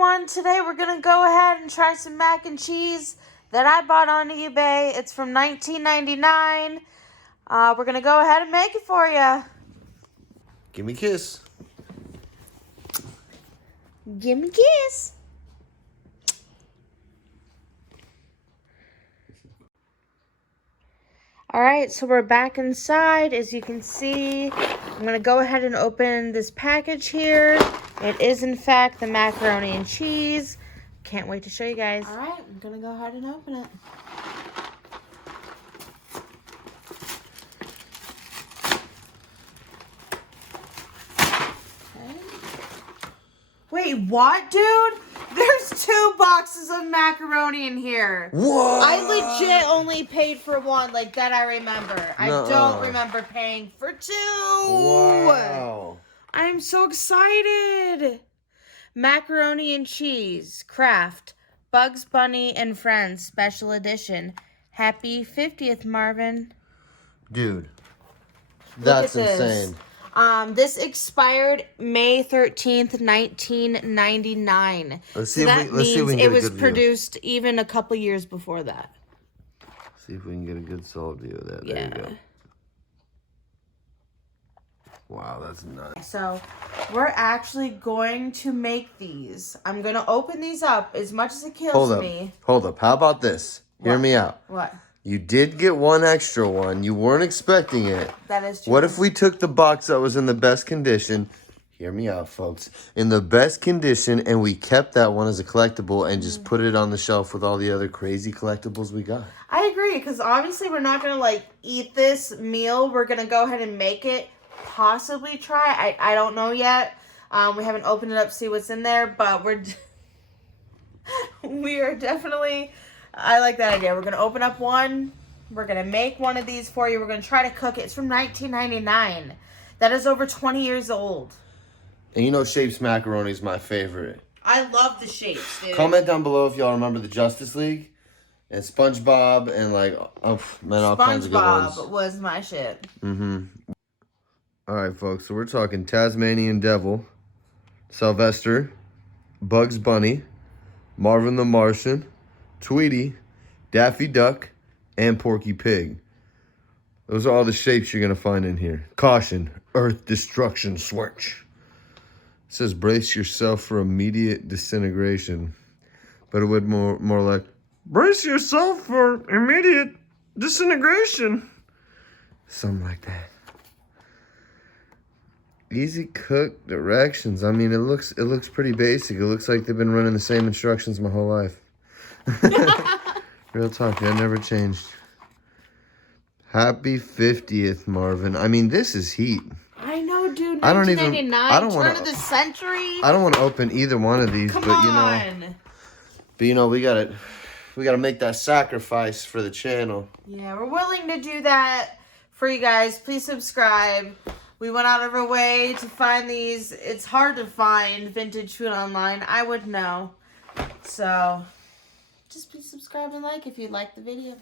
everyone. Today we're going to go ahead and try some mac and cheese that I bought on eBay. It's from 1999. We're going to go ahead and make it for you. Give me a kiss. Give me a kiss. Alright, so we're back inside. As you can see, I'm going to go ahead and open this package here. It is, in fact, the macaroni and cheese. Can't wait to show you guys. Alright, I'm going to go ahead and open it. Okay. Wait, what, dude? There's 2 boxes of macaroni in here. What? I legit only paid for 1, like that I remember. I don't remember paying for 2. Wow. I'm so excited. Macaroni and cheese, Kraft, Bugs Bunny and Friends, special edition. Happy 50th, Marvin. Dude, that's insane. This expired May 13th, 1999. Let's see if we can get it was produced even a couple years before that. See if we can get a good solid view of that. There you go. Wow, that's nuts. So, we're actually going to make these. I'm going to open these up as much as it kills me. Hold up. How about this? Hear me out. What? You did get 1 extra one. You weren't expecting it. That is true. What if we took the box that was in the best condition? Hear me out, folks. In the best condition, and we kept that one as a collectible and just put it on the shelf with all the other crazy collectibles we got. I agree, because obviously we're not going to, like, eat this meal. We're going to go ahead and make it. Possibly try. I don't know yet. We haven't opened it up to see what's in there, but we are definitely... I like that idea. We're going to open up one. We're going to make one of these for you. We're going to try to cook it. It's from 1999. That is over 20 years old. And you know Shapes Macaroni is my favorite. I love the shapes, dude. Comment down below if y'all remember the Justice League and SpongeBob and like, oh man, all kinds of good ones. SpongeBob was my shit. Mm-hmm. All right, folks. So we're talking Tasmanian Devil, Sylvester, Bugs Bunny, Marvin the Martian, Tweety, Daffy Duck, and Porky Pig. Those are all the shapes you're going to find in here. Caution, earth destruction switch. It says brace yourself for immediate disintegration. But it would more like, brace yourself for immediate disintegration. Something like that. Easy cook directions. I mean, it looks pretty basic. It looks like they've been running the same instructions my whole life. Real talk, that never changed. Happy 50th, Marvin. I mean, this is heat. I know, dude. 1999, turn of the century. I don't want to open either one of these, but you know, we gotta make that sacrifice for the channel. Yeah, we're willing to do that for you guys. Please subscribe. We went out of our way to find these. It's hard to find vintage food online. I would know. So, just please subscribe and like if you like the video.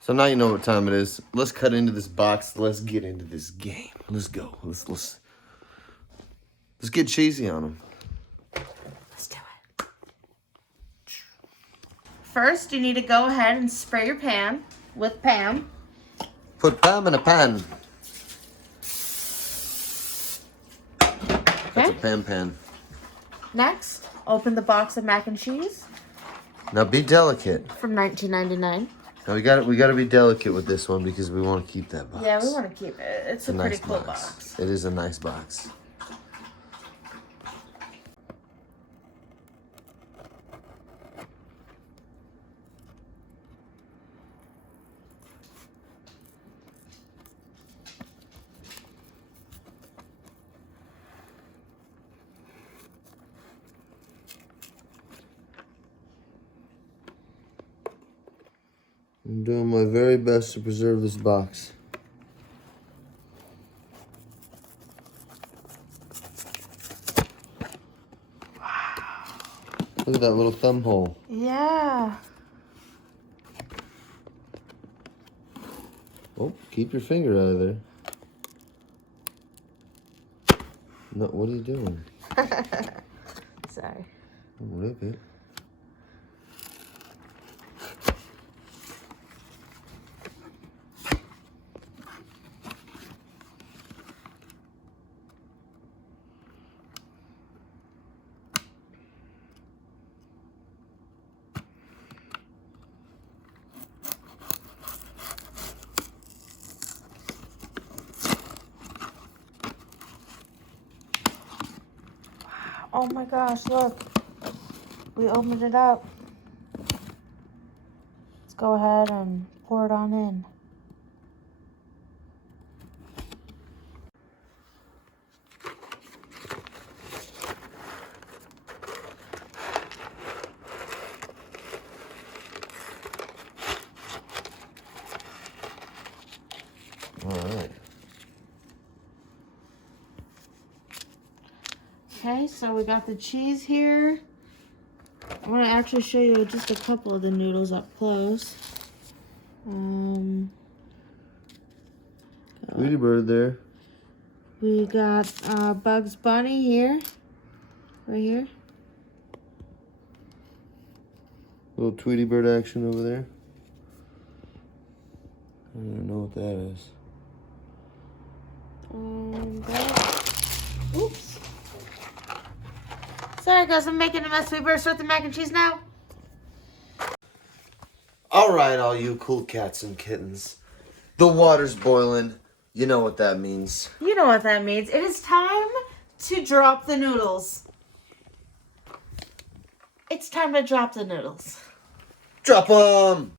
So now you know what time it is. Let's cut into this box. Let's get into this game. Let's go. Let's get cheesy on them. Let's do it. First, you need to go ahead and spray your pan with Pam. Put Pam in a pan. That's a pan. Next, open the box of mac and cheese. Now be delicate. From 1999. Now we got to be delicate with this one because we want to keep that box. Yeah, we want to keep it. It's a pretty nice cool box. It is a nice box. I'm doing my very best to preserve this box. Wow. Look at that little thumb hole. Yeah. Oh, keep your finger out of there. No, what are you doing? say? Rip it. Oh my gosh, look. We opened it up. Let's go ahead and pour it on in. All right. Okay, so we got the cheese here. I want to actually show you just a couple of the noodles up close. Tweety Bird there. We got Bugs Bunny here. Right here. Little Tweety Bird action over there. I don't even know what that is. Oops. Sorry guys, I'm making a mess. We better start the mac and cheese now. All right, all you cool cats and kittens. The water's boiling. You know what that means. You know what that means. It is time to drop the noodles. It's time to drop the noodles. Drop them!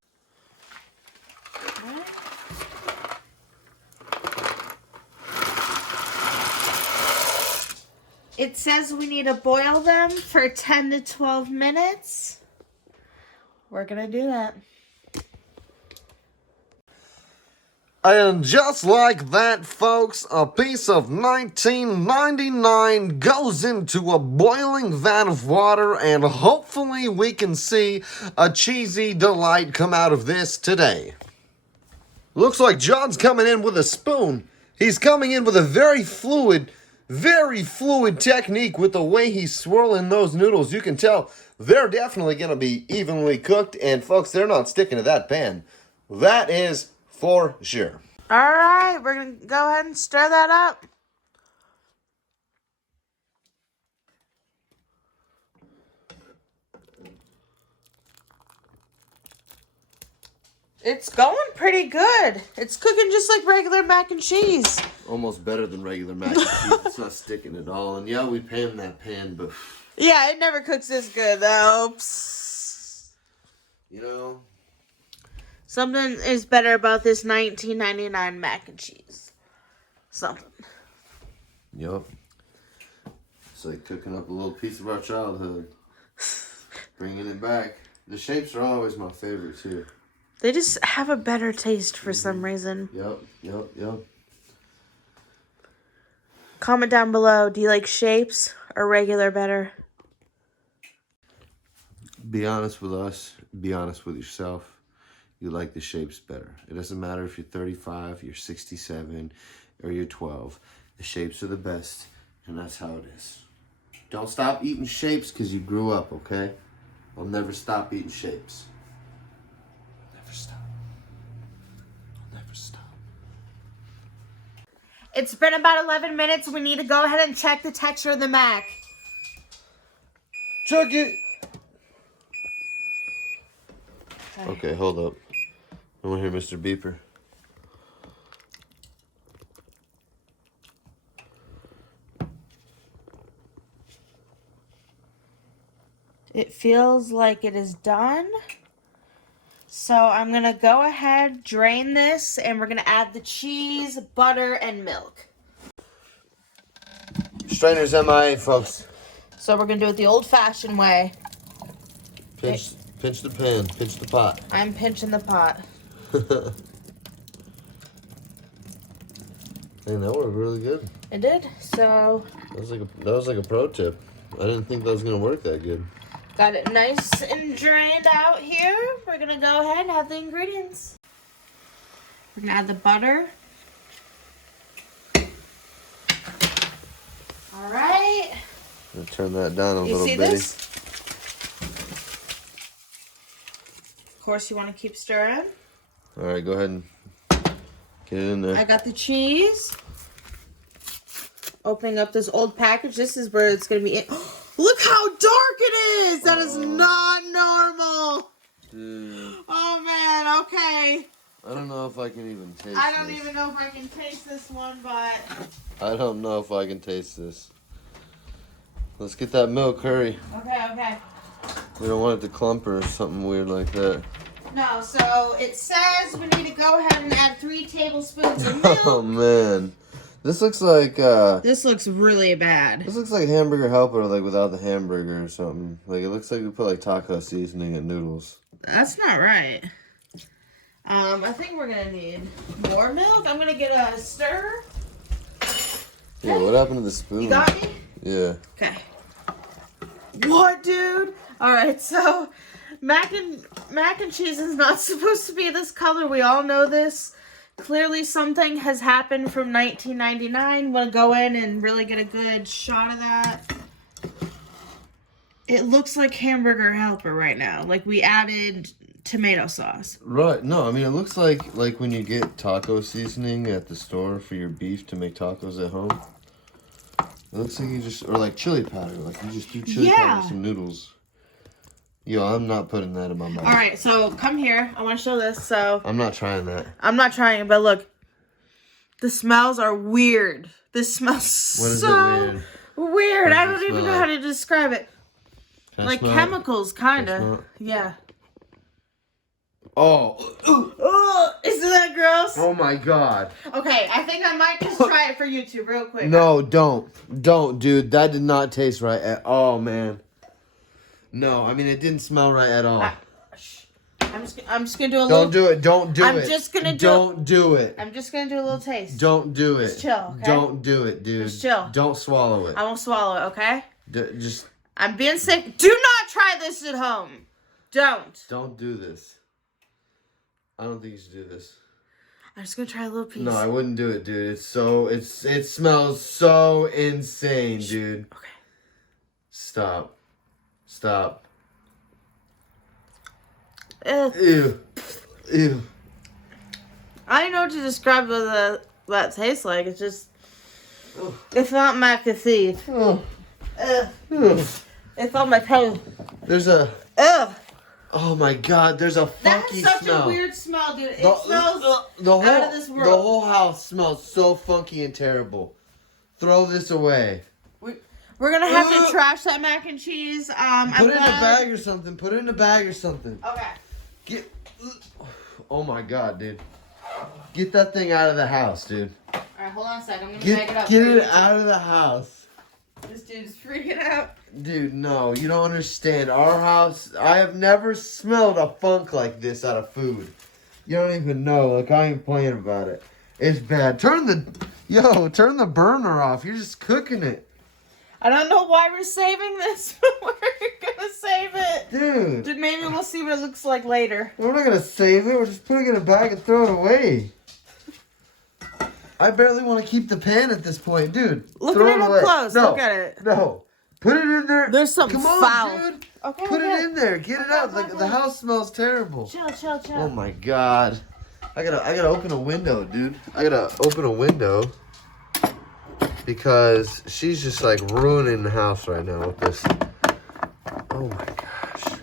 It says we need to boil them for 10 to 12 minutes. We're gonna do that. And just like that, folks, a piece of 1999 goes into a boiling vat of water, and hopefully we can see a cheesy delight come out of this today. Looks like John's coming in with a spoon. He's coming in with a very fluid technique with the way he's swirling those noodles. You can tell they're definitely going to be evenly cooked, and folks, they're not sticking to that pan. That is for sure. All right, we're going to go ahead and stir that up. It's going pretty good. It's cooking just like regular mac and cheese. Almost better than regular mac and cheese. It's not sticking at all. And yeah, we pan that pan, but... Yeah, it never cooks this good, though. Psst. You know... Something is better about this 1999 mac and cheese. Something. Yup. It's like cooking up a little piece of our childhood. Bringing it back. The shapes are always my favorite, too. They just have a better taste for some reason. Yup. Comment down below, do you like shapes or regular better? Be honest with us. Be honest with yourself. You like the shapes better. It doesn't matter if you're 35, you're 67, or you're 12. The shapes are the best, and that's how it is. Don't stop eating shapes because you grew up, okay? I'll never stop eating shapes. Never stop. I'll never stop. It's been about 11 minutes. We need to go ahead and check the texture of the mac. Check it! Okay, hold up. I want to hear Mr. Beeper. It feels like it is done. So I'm going to go ahead, drain this, and we're going to add the cheese, butter, and milk. Strainer's MIA, folks. So we're going to do it the old-fashioned way. Pinch the pan, pinch the pot. I'm pinching the pot. Dang, that worked really good. It did. So That was like a pro tip. I didn't think that was gonna work that good. got it nice and drained out here. We're going to go ahead and add the ingredients. We're going to add the butter. All right. I'm gonna turn that down a You little see bit. this? Of course, you want to keep stirring. All right, go ahead and get it in there. I got the cheese. Opening up this old package. This is where it's going to be in. Look how dark it is! That is not normal! Dude. Oh, man, okay. I don't know if I can even taste this. I don't even know if I can taste this one, but... I don't know if I can taste this. Let's get that milk, hurry. Okay. We don't want it to clump or something weird like that. No, so it says we need to go ahead and add 3 tablespoons of milk. Oh, man. This looks like, This looks really bad. This looks like Hamburger Helper, like without the hamburger or something. Like, it looks like we put, like, taco seasoning in noodles. That's not right. I think we're going to need more milk. I'm going to get a stir. Yeah, what happened to the spoon? You got me? Yeah. Okay. What, dude? All right, so mac and cheese is not supposed to be this color. We all know this. Clearly something has happened from 1999. Want to go in and really get a good shot of that. It looks like Hamburger Helper right now. Like we added tomato sauce. Right. No, I mean, it looks like when you get taco seasoning at the store for your beef to make tacos at home. It looks like you just, or like chili powder. Like you just do chili powder with some noodles. Yo, I'm not putting that in my mouth. All right, so come here. I want to show this. So I'm not trying that. I'm not trying it, but look. The smells are weird. This smells What is so it weird. I What does don't it even smell know how like? to describe it. Can I Like smell it? chemicals, kind Can I smell of. it? Yeah. Oh. Oh, isn't that gross? Oh my God. Okay, I think I might just try it for YouTube real quick. No, don't, dude. That did not taste right at all, man. No, I mean it didn't smell right at all. I'm just gonna do a little. Don't do it. Don't do it. I'm just gonna do. Don't do it. I'm just gonna do a little taste. Don't do it. Just chill, okay? Don't do it, dude. Just chill. Don't swallow it. I won't swallow it, okay? Just I'm being sick. Do not try this at home. Don't. don't do this. I don't think you should do this. I'm just gonna try a little piece. No, I wouldn't do it, dude. It smells so insane, dude. Okay. Stop. Stop. Ugh. Ew. Ew. I don't know what to describe what that tastes like. It's just. It's not mac and cheese. Oh. Ugh. It's on my tongue. There's a. Ugh. Oh my God! There's a funky That's such smell. a weird smell, dude. It The smells whole, out of this world. The whole house smells so funky and terrible. Throw this away. We're gonna have to trash that mac and cheese. Put it in a bag or something. Put it in a bag or something. Okay. Oh my God, dude. Get that thing out of the house, dude. All right, hold on a second. I'm gonna bag it up. Get it out of the house. This dude's freaking out. Dude, no, you don't understand. Our house, I have never smelled a funk like this out of food. You don't even know. Like, I ain't playing about it. It's bad. Turn the burner off. You're just cooking it. I don't know why we're saving this, but we're gonna save it. Dude, Maybe we'll see what it looks like later. we're not going to save it. We're just putting it in a bag and throw it away. I barely want to keep the pan at this point. Dude, Look throw at it it up away. close. No, Look at it. No. Put it in there. There's something Come on, foul. dude. Okay. Put okay. it in there. Get it out. The house smells terrible. Chill. Oh my God. I gotta open a window, dude. I gotta open a window because she's just like ruining the house right now with this. Oh my gosh.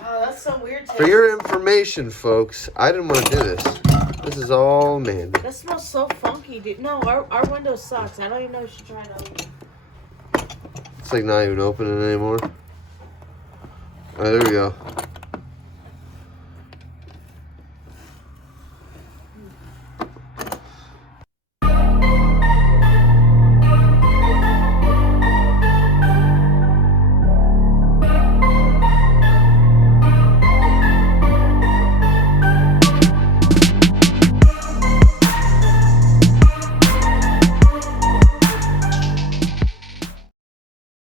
Wow, that's so weird. For your information, folks, I didn't want to do this. This is all Mandy. That smells so funky, dude. No, our window sucks. I don't even know if you should try to open it. It's like not even opening anymore. All right, there we go.